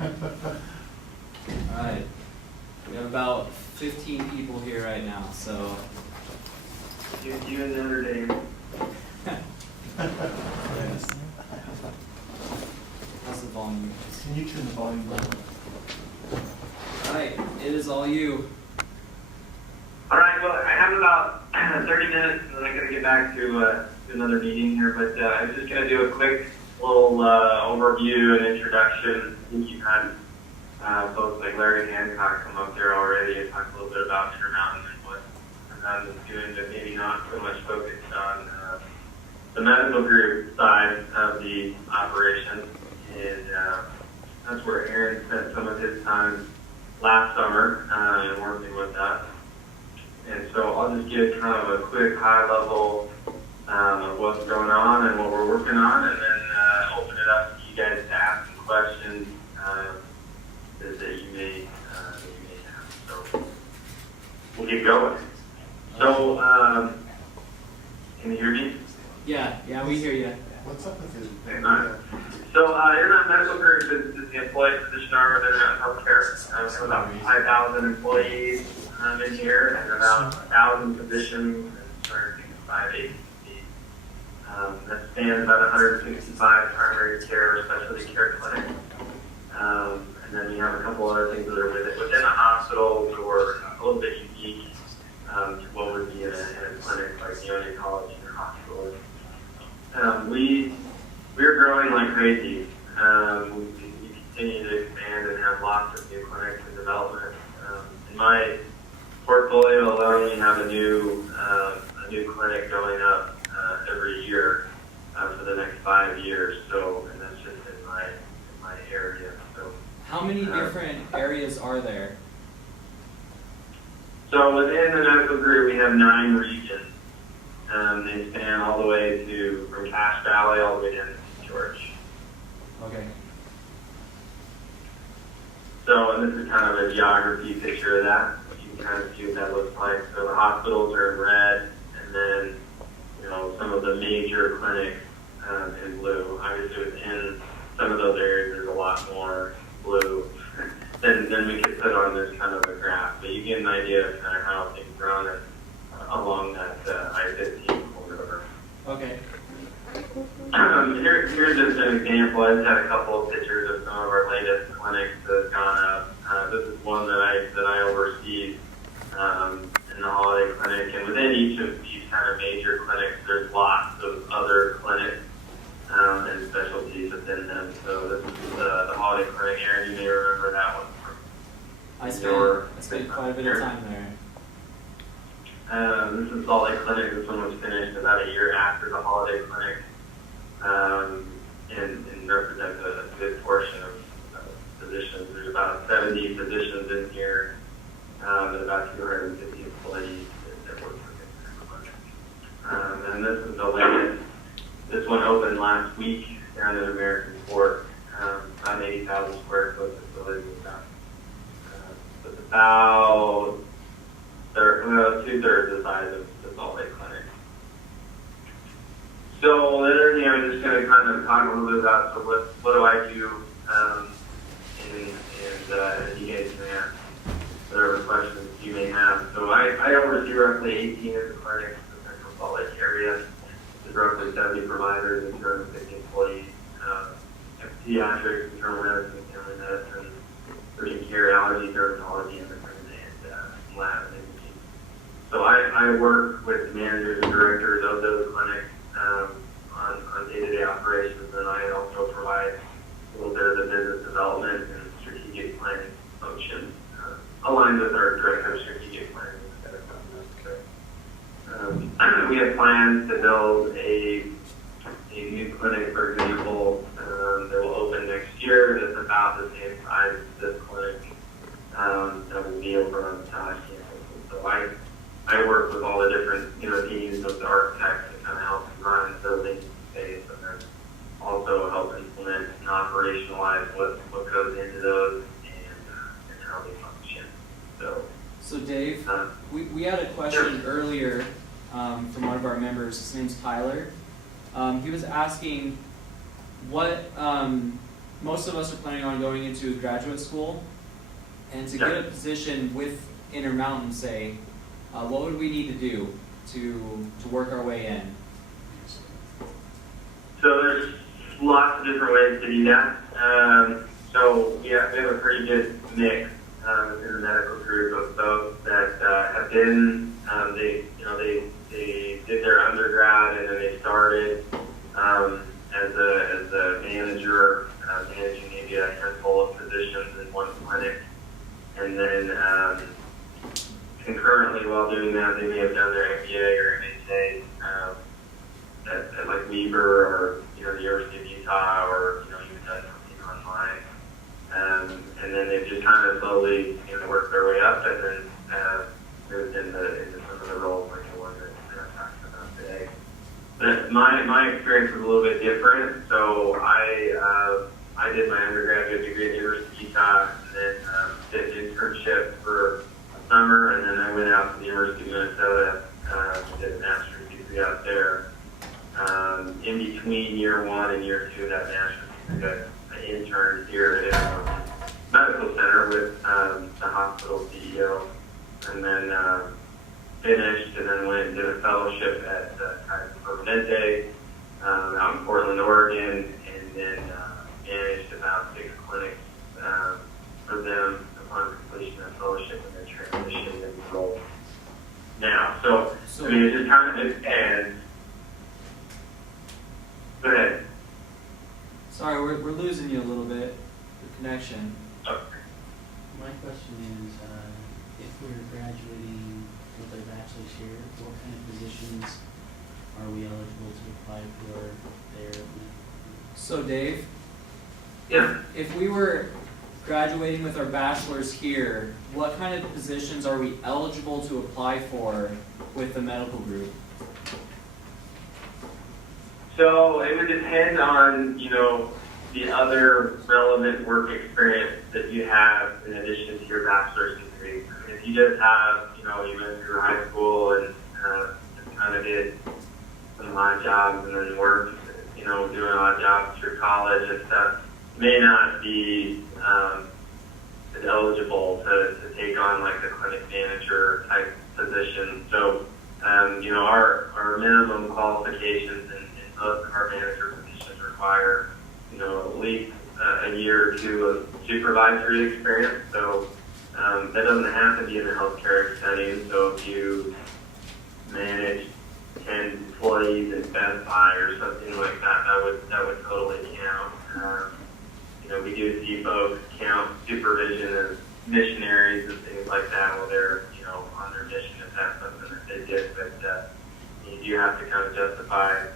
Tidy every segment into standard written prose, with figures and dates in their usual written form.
Alright, we have about 15 people here right now, so. You and the other Dave. Yes. How's the volume? Can you turn the volume down? Alright, it is all you. All right, well, I have about 30 minutes, and then I got to get back to another meeting here, but I'm just going to do a quick little overview and introduction. I think you've had folks like Larry Hancock come up there already and talk a little bit about Intermountain and what Intermountain is doing, but maybe not so much focused on the medical group side of the operation. And that's where Aaron spent some of his time last summer and working with us. And so I'll just give kind of a quick high level of what's going on and what we're working on, and then open it up to you guys to ask some questions that you may have. So we'll get going. So can you hear me? Yeah, we hear you. What's up with it? So Intermountain Medical Group is the employee physician arm of Intermountain Healthcare. So about 5,000 employees in here, and about 1,000 physicians, and 5 agencies. That spans about 165 primary care, specialty care clinics. And then we have a couple other things that are within a hospital or a little bit unique to what would be in a clinic like neonatology or hospital. We're growing like crazy. We continue to expand and have lots of new clinics in development. In my portfolio alone, we have a new clinic going up every year for the next 5 years. So, and that's just in my area. So, How many different areas are there? so within the medical group, we have 9 regions. They span all the way from Cache Valley all the way down to St. George. Okay. So, and this is kind of a geography picture of that. You can kind of see what that looks like. So the hospitals are in red, and then, some of the major clinics in blue. Obviously, within some of those areas, there's a lot more blue than we could put on this kind of a graph. But you get an idea of kind of how things run along that I-15 corridor. Okay. Here's just an example. I just had a couple of pictures of some of our latest clinics that have gone up. This is one that I oversee in the holiday clinic, and within each of these kind of major clinics, there's lots of other clinics and specialties within them. So this is the holiday clinic. Aaron, you may remember that one from I spent quite a bit of time there. This is Salt Lake Clinic. This one was finished about a year after the holiday clinic, and represents a good portion of physicians. There's about 70 physicians in here, and about 250 employees that work within the clinic. And this is the latest. This one opened last week down in American Fork, about 80,000 square foot facility. It's about 2/3 the size of the Salt Lake Clinic. So the other thing I'm just going to kind of talk a little bit about, so what do I do, and you guys can ask whatever questions you may have. So I oversee roughly 18 of the clinics in the Central Salt Lake area. There's roughly 70 providers and 250 employees. Pediatrics, internal medicine, family medicine, urgent care, allergy, dermatology, and lab and imaging. So I work with the managers and directors of those clinics on day-to-day operations, and I also provide a little bit of the business development and strategic planning function, aligned with our director of strategic planning. We have plans to build a new clinic, for example, that will open next year. That's about the same size as this clinic that will be over on the Tash campus. So I work with all the different teams of the architects to kind of help run building space, and then also help implement and operationalize what goes into those and how they function. So Dave, we had a question earlier from one of our members. His name's Tyler. He was asking what most of us are planning on going into graduate school, and to get a position with Intermountain, say, what would we need to do to work our way in? So there's lots of different ways to do that. So we have a pretty good mix in the medical group of folks that have been, they did their undergrad and then they started as a manager, managing maybe a handful of physicians in one clinic, and then concurrently while doing that, they may have done their MBA or MHA at like Weber or the University of Utah, or even done something online. And then they've just kind of slowly worked their way up, and then moved into some of the roles like the one that I'm talking about today. But my experience was a little bit different. So I did my undergraduate degree at the University of Utah, and then did an internship for a summer, and then I went out to the University of Minnesota, did a master's degree out there. In between year 1 and year 2 of that master's degree, I interned here at a medical center with the hospital CEO, and then finished, and then went and did a fellowship at Kaiser Permanente out in Portland, Oregon, and then managed about 6 clinics for them upon completion of fellowship, and then transitioned into role now. So I mean, it just kind of depends. Go ahead. Sorry, we're losing you a little bit, the connection. Okay. My question is, if we're graduating with our bachelor's here, what kind of positions are we eligible to apply for there? So Dave, Yeah. if we were graduating with our bachelor's here, what kind of positions are we eligible to apply for with the medical group? So it would depend on, the other relevant work experience that you have in addition to your bachelor's degree. I mean, if you just have, you went through high school and just kind of did some odd jobs and then worked, doing odd jobs through college and stuff, may not be as eligible to take on like a clinic manager type position. So, our minimum qualifications in most of our manager positions require, at least a year or 2 of supervisory experience. So that doesn't have to be in a healthcare setting. So if you manage 10 employees in Best Buy or something like that, that would totally count. We do see folks count supervision as missionaries and things like that while they're, on their mission, if that's something that they did. But you do have to kind of justify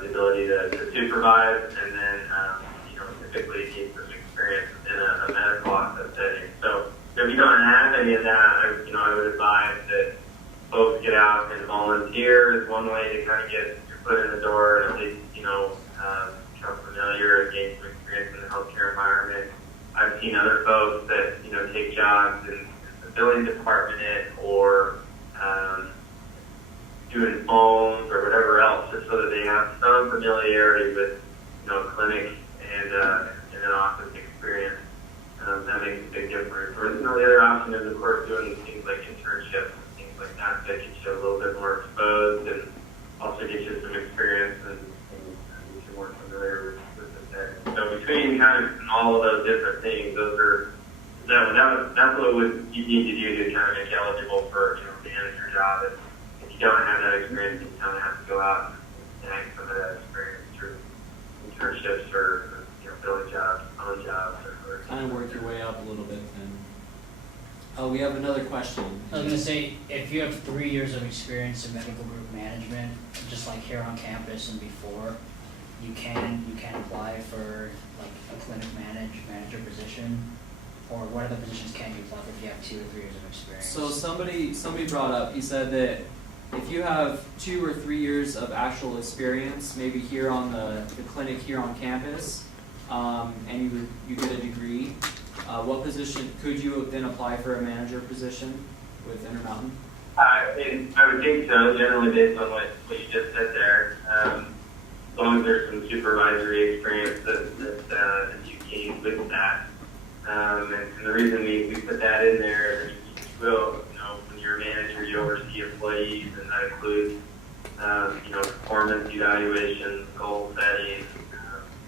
the ability to supervise, and then, typically need some experience in a medical office setting. So if you don't have any of that, I would advise that folks get out and volunteer is one way to kind of get your foot in the door and at least, become familiar and gain some experience in the healthcare environment. I've seen other folks that, take jobs in the billing department or doing phones or whatever else, just so that they have some familiarity with, clinic and an office experience. That makes a big difference. Or, the other option is, of course, doing things like internships and things like that that get you a little bit more exposed and also get you some experience and get you more familiar with the setting. So between kind of all of those different things, that's what you need to do to kind of make you eligible for, manager job. And if you don't have that experience, you kind of have to go out and add some of that experience through internships or billing jobs, own jobs, or Kind of work your way up a little bit then. Oh, we have another question. I was gonna say, if you have 3 years of experience in medical group management, just like here on campus and before, you can apply for like a clinic manager position, or what other positions can you apply for if you have 2 or 3 years of experience? So somebody brought up, he said that if you have 2 or 3 years of actual experience, maybe here on the clinic here on campus, and you get a degree, what position could you then apply for a manager position with Intermountain? I would think so, generally based on what you just said there. As long as there's some supervisory experience that you gained with that. And the reason we put that in there is, when you're a manager, you oversee employees, and that includes, performance evaluations, goal setting,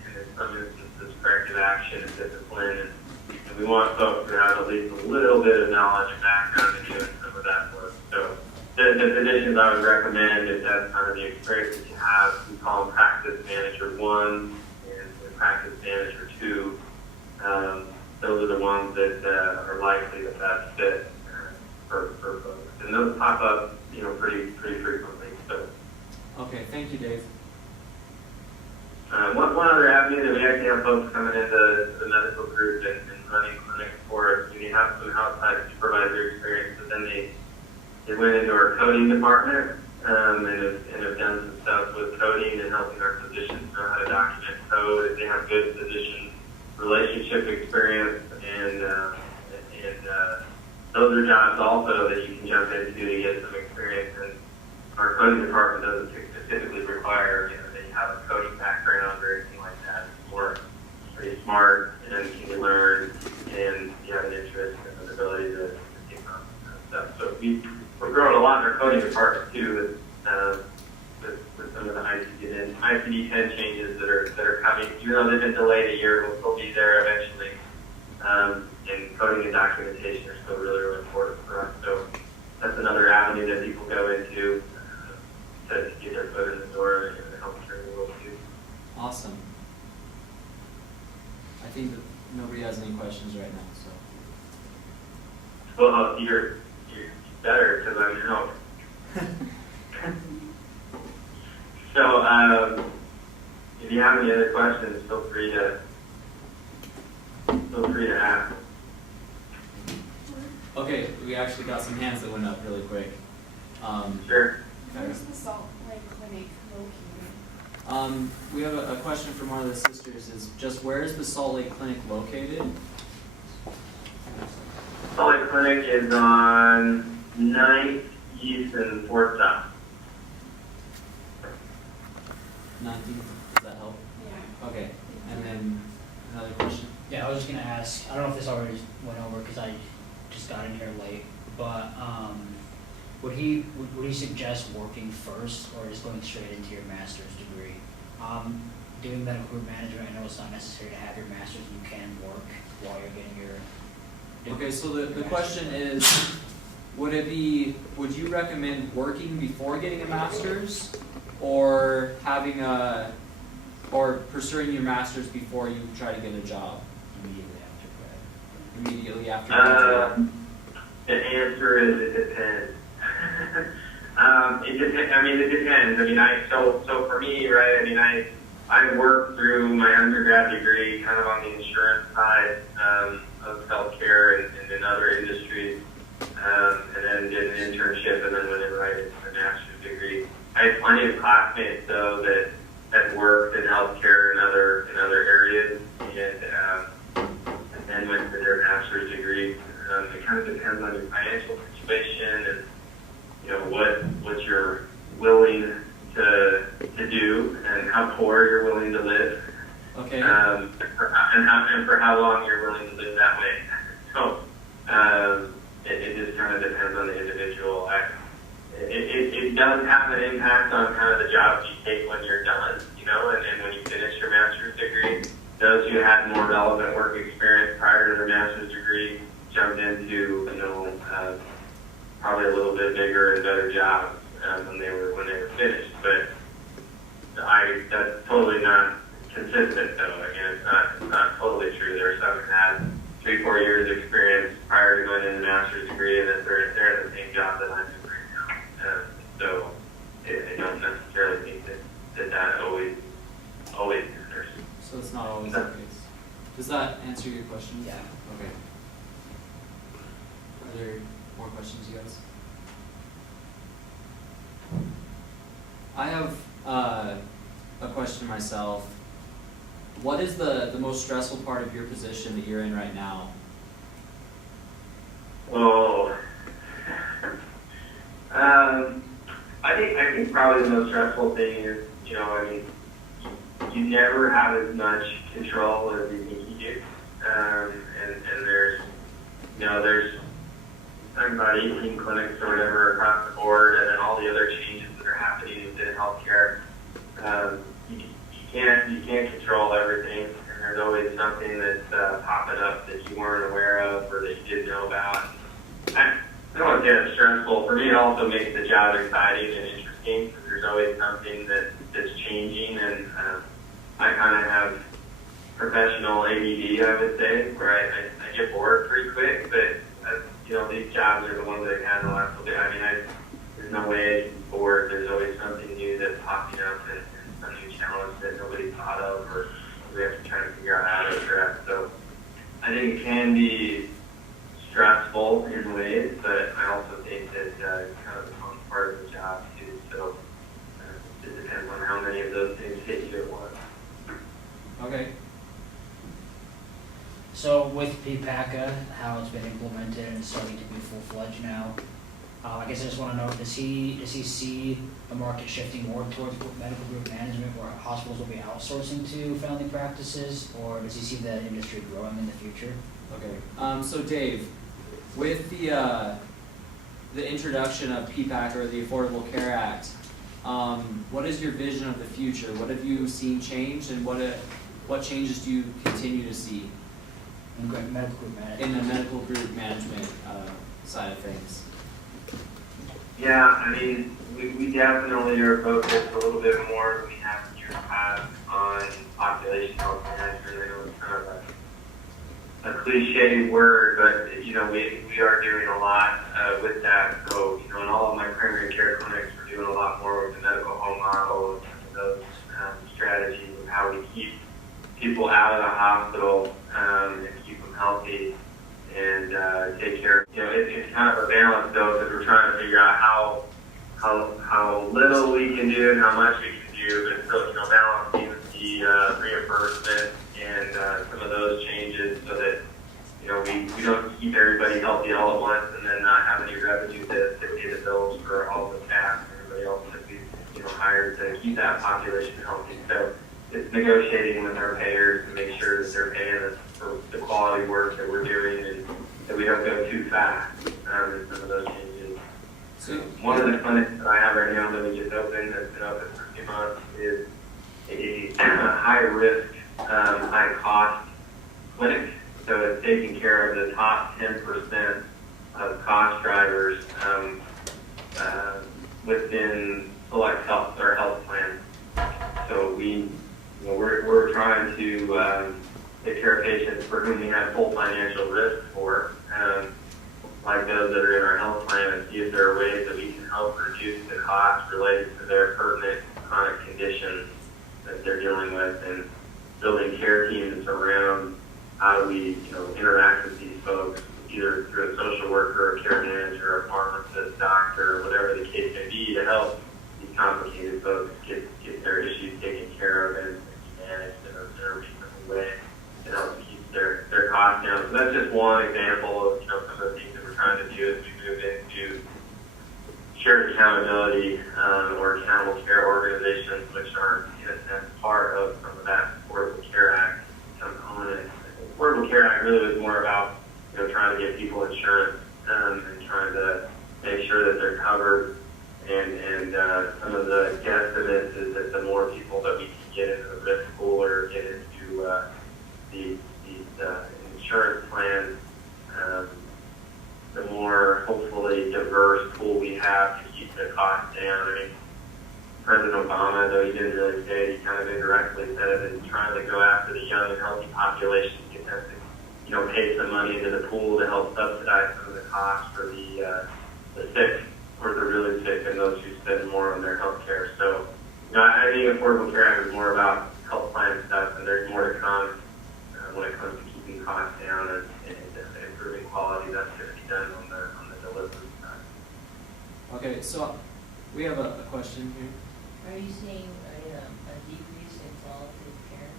and in some instances, corrective action and discipline. And we want folks to have at least a little bit of knowledge and background in doing some of that work. So the positions I would recommend, if that's kind of the experience that you have, we call them practice manager 1 and practice manager 2. Those are the ones that are likely the best fit for folks. And those pop up, pretty frequently. So, Okay, thank you, Dave. one other avenue that we actually have folks coming into the medical group and running clinics for us. You have some outside supervisor experience, but then they went into our coding department and have done some stuff with coding and helping our physicians know how to document code. If they have good physician relationship experience, and those are jobs also that you can jump into to get some experience. And our coding department doesn't specifically require that you have a coding background or anything like that. It's more pretty smart and can you learn, and you have an interest and an ability to take on stuff. So we're growing a lot in our coding department too, with some of the ICD-10 changes that are coming. Even though they've been delayed a year, we'll still be there eventually. And coding and documentation are still really, really important for us. So that's another avenue that people go into to get their foot in the door in the healthcare world too. Awesome. I think that nobody has any questions right now, so. Well, you're better because I'm out. So, if you have any other questions, feel free to ask. Okay, we actually got some hands that went up really quick. Sure. Where's the Salt Lake Clinic located? We have a question from one of the sisters, is just where is the Salt Lake Clinic located? Salt Lake Clinic is on 9th East and 4th South. 19th, does that help? Yeah. Okay, and then another question? Yeah, I was just gonna ask, I don't know if this already went over, cause I just got in here late, but, would he suggest working first, or just going straight into your master's degree? Doing medical group management, I know it's not necessary to have your master's, you can work while you're getting your. Okay, so the question is, would you recommend working before getting a master's, or or pursuing your master's before you try to get a job? Immediately after graduate? The answer is it depends. It depends. So for me, right, I worked through my undergrad degree kind of on the insurance side of healthcare and in other industries, and then did an internship and then went in right into a master's degree. I had plenty of classmates though that worked in healthcare and other areas, and then went for their master's degree. It kind of depends on your financial situation and what you're willing to do and how poor you're willing to live. Okay. And for how long you're willing to live that way. So it just kind of depends on the individual. It does have an impact on kind of the jobs you take when you're done, and when you finish your master's degree. Those who had more relevant work experience prior to their master's degree jumped into, probably a little bit bigger and better jobs when they were finished. But that's totally not consistent, though. Again, it's not totally true. There are some who had 3-4 years of experience prior to going into the master's degree, and then they're in the same job that I'm in right now. So I don't necessarily think that always matters. So it's not always the case. Does that answer your question? Yeah. Okay. Are there more questions, you guys? I have a question myself. What is the most stressful part of your position that you're in right now? Oh, I think probably the most stressful thing is, you never have as much control as you think you use. And there's, there's talking about 18 clinics or whatever across the board, and then all the other changes that are happening within healthcare. You can't control everything, and there's always something that's popping up that you weren't aware of or that you didn't know about. I don't want to say that's stressful. For me, it also makes the job exciting and interesting because there's always something that's changing, and I kind of have professional ADD, I would say, where I get bored pretty quick, but these jobs are the ones that have the last little bit. I mean, there's no way I can be bored. There's always something new that's popping up and some new challenge that nobody thought of or we have to try to figure out how to address. So I think it can be stressful in ways, but I also think that it's kind of a fun part of the job too. So it depends on how many of those things hit you at once. Okay. So with PPACA, how it's been implemented and starting to be full-fledged now, I guess I just want to know, does he see the market shifting more towards medical group management where hospitals will be outsourcing to family practices, or does he see the industry growing in the future? Okay. So Dave, with the introduction of PPAC or the Affordable Care Act, what is your vision of the future? What have you seen change, and what changes do you continue to see In medical group management. in the medical group management side of things? Yeah, I mean, we definitely are focused a little bit more than we have in years past on population health management. I know it's kind of a cliche word, but we are doing a lot with that. So in all of my primary care clinics, we're doing a lot more with the medical home model and those strategies of how we keep people out of the hospital and keep them healthy and take care. It's kind of a balance though, because we're trying to figure out how little we can do and how much we can do, but still balancing the reimbursement and some of those changes so that we don't keep everybody healthy all at once and then not have any revenue to pay the bills for all the staff and everybody else that we hired to keep that population healthy. So it's negotiating with our payers to make sure that they're paying us for the quality work that we're doing and that we don't go too fast in some of those changes. So One of the clinics that I have right now that we just opened, that's been open for a few months, is a high-risk, high-cost clinic. So it's taking care of the top 10% of cost drivers within select health or health plans. So we're trying to take care of patients for whom we have full financial risk for, like those that are in our health plan, and see if there are ways that we can help reduce the costs related to their pertinent chronic conditions that they're dealing with, and building care teams around how do we interact with these folks, either through a social worker, a care manager, a pharmacist, doctor, whatever the case may be, to help these complicated folks get their issues taken care of and managed in a reasonable way to help keep their costs down. So that's just one example of some of the things that we're trying to do as we move into shared accountability or accountable care organizations, which are in a sense part of some of that Affordable Care Act component. Affordable Care Act really was more about trying to get people insurance and trying to make sure that they're covered. And some of the guesstimates is that the more people that we can get into the risk pool or get into these insurance plans, the more hopefully diverse pool we have to keep the costs down. I mean, President Obama, though he didn't really say it, he kind of indirectly said it, is trying to go after the young and healthy population to get them to pay some money into the pool to help subsidize some of the costs for the sick or the really sick and those who spend more on their health care. So, I think Affordable Care Act is more about health plan stuff, and there's more to come when it comes to keeping costs down and improving quality. That's going to be done on the delivery side. Okay, so we have a question here. Are you seeing a decrease in quality of care?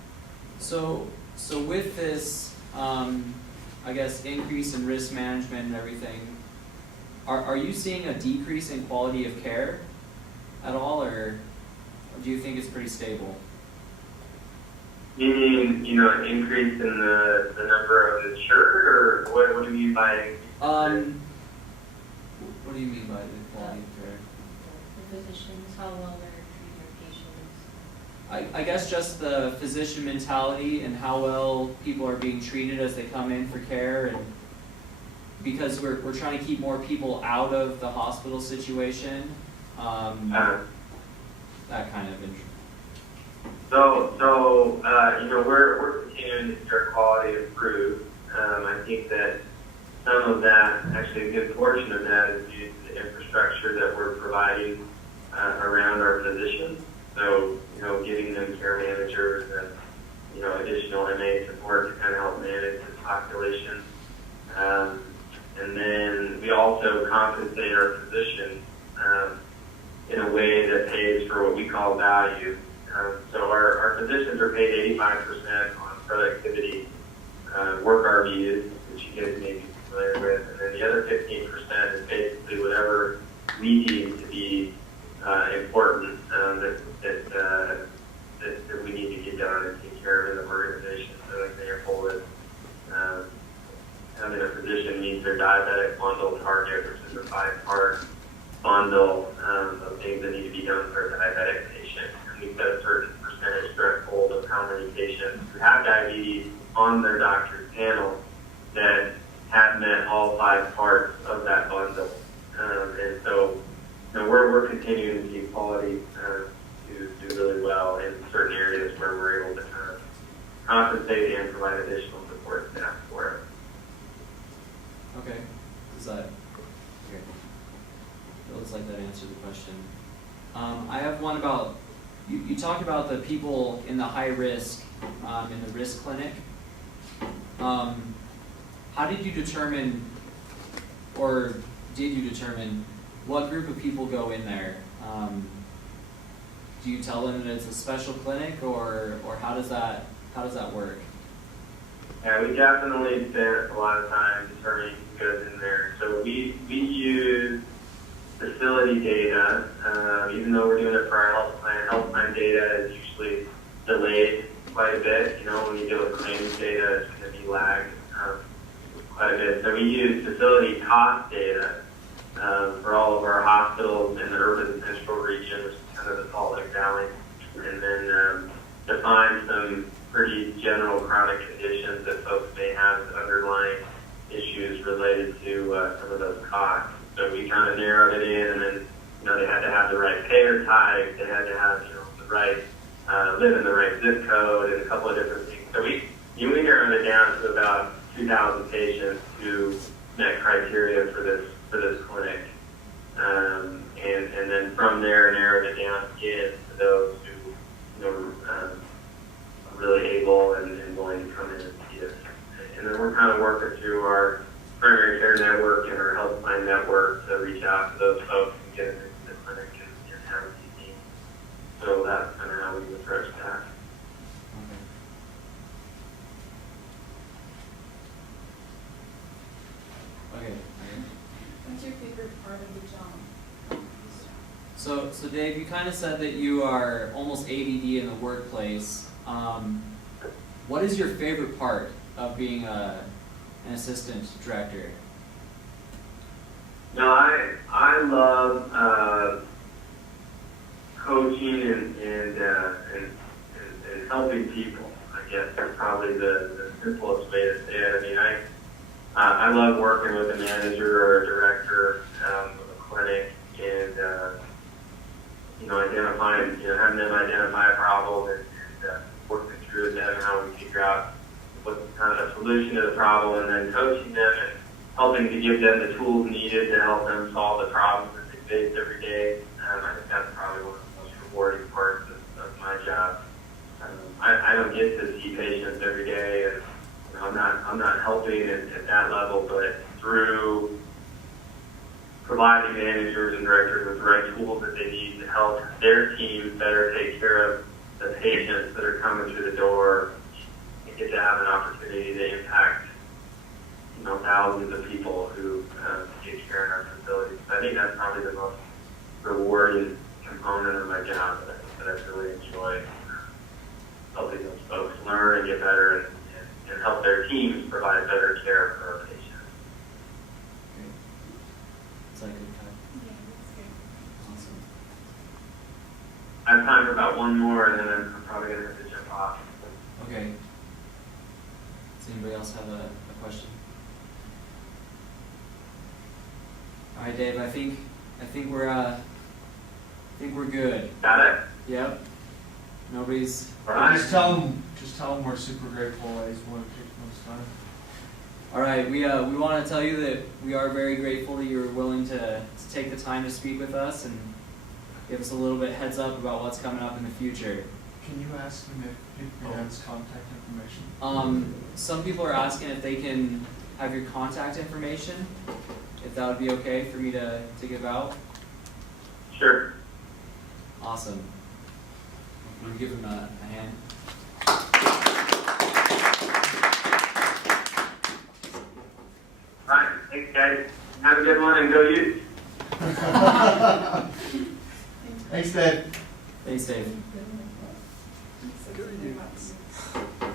So with this, I guess, increase in risk management and everything, are you seeing a decrease in quality of care at all, or do you think it's pretty stable? Meaning, an increase in the number of insured, or what do you mean by? What do you mean by the quality of care? The physicians, how well they're treating their patients. I guess just the physician mentality and how well people are being treated as they come in for care, and because we're trying to keep more people out of the hospital situation, that kind of interest. So we're continuing to see our quality improve. I think that some of that, actually a good portion of that, is due to the infrastructure that we're providing around our physicians. So, giving them care managers and, additional MA support to kind of help manage this population. And then we also compensate our physicians in a way that pays for what we call value. So our physicians are paid 85% on productivity work RVUs, which you guys may be familiar with, and then the other 15% is basically whatever we deem to be important that we need to get done and take care of in the organization. So an example is having a physician meet their diabetic bundle target, which is a 5-part bundle of things that need to be done for a diabetic patient. And we've got a certain percentage threshold of how many patients who have diabetes on their doctor's panel that have met all 5 parts of that bundle. And so we're continuing to see quality do really well in certain areas where we're able to kind of compensate and provide additional support staff for it. Okay. Is that okay? It looks like that answered the question. I have one about you talked about the people in the high risk in the risk clinic. How did you determine, or did you determine, what group of people go in there? Do you tell them that it's a special clinic, or how does that work? Yeah, we definitely spent a lot of time determining who goes in there. So we use facility data, even though we're doing it for our health plan. Health plan data is usually delayed quite a bit. When you deal with claims data, it's going to be lagged quite a bit. So we use facility cost data for all of our hospitals in the urban central region, which is kind of the Salt Lake Valley, and then define some pretty general chronic conditions that folks may have as underlying issues related to some of those costs. So we kind of narrowed it in, and then they had to have the right payer type, they had to have the right live in the right zip code, and a couple of different things. So we narrowed it down to about 2,000 patients who met criteria for this clinic, and then from there narrowed it down again to those who are really able and willing to come in and see us. And then we're kind of working through our primary care network and our health plan network to reach out to those folks and get them into the clinic and have a meeting. So that's kind of how we approach that. Okay. What's your favorite part of the job? So Dave, you kind of said that you are almost ADD in the workplace. What is your favorite part of being an assistant director? No, I love coaching and helping people. I guess that's probably the simplest way to say it. I mean, I love working with a manager or a director of a clinic and identifying, having them identify a problem and working through with them how we figure out what's kind of a solution to the problem, and then coaching them and helping to give them the tools needed to help them solve the problems that they face every day. I think that's probably one of the most rewarding parts of my job. I don't get to see patients every day, and I'm not helping at that level, but through providing managers and directors with the right tools that they need to help their teams better take care of the patients that are coming through the door, and get to have an opportunity to impact thousands of people who get care in our facilities. So I think that's probably the most rewarding component of my job that I really enjoy, helping those folks learn and get better and help their teams provide better care for our patients. Great. Is that a good cut? Yeah, that's good. Awesome. I have time for about one more, and then I'm probably going to have to jump off. Okay. Does anybody else have a question? All right, Dave. I think we're good. Got it? Yep. Nobody's. All right. Just tell them we're super grateful that he's willing to take most time. All right. We want to tell you that we are very grateful that you were willing to take the time to speak with us and give us a little bit heads up about what's coming up in the future. Can you ask him if he has contact information? Some people are asking if they can have your contact information, if that would be okay for me to give out. Sure. Awesome. I'm gonna give him a hand. All right. Thanks, guys. Have a good one, and go Utes. Thanks, Dave. Thanks, Dave. Thanks so much.